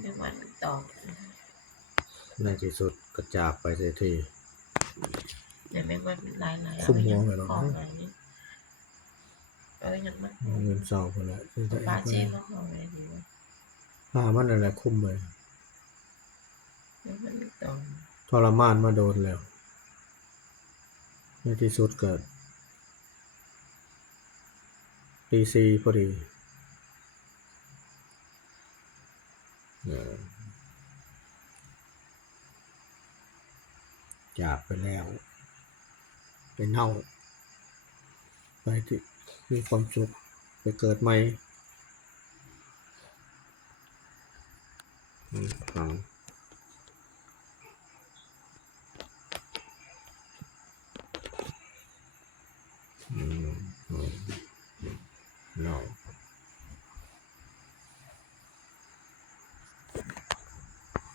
ไม่วันต่อในที่สุดก็จากไปเสียทีแต่ไม่วันหลายๆ คุ้มหัวไปแล้ว ของอะไรนี่ยังมันเงินเศร้าไปแล้ว ปลาเจมาของอะไรดีวะมันอะไรคุ้มไปไม่วันต่อทรมานมาโดนแล้วในที่สุดก็ตีซีพอดีจากไปแล้วไปเน่าไปที่มีความสุขไปเกิดใหม่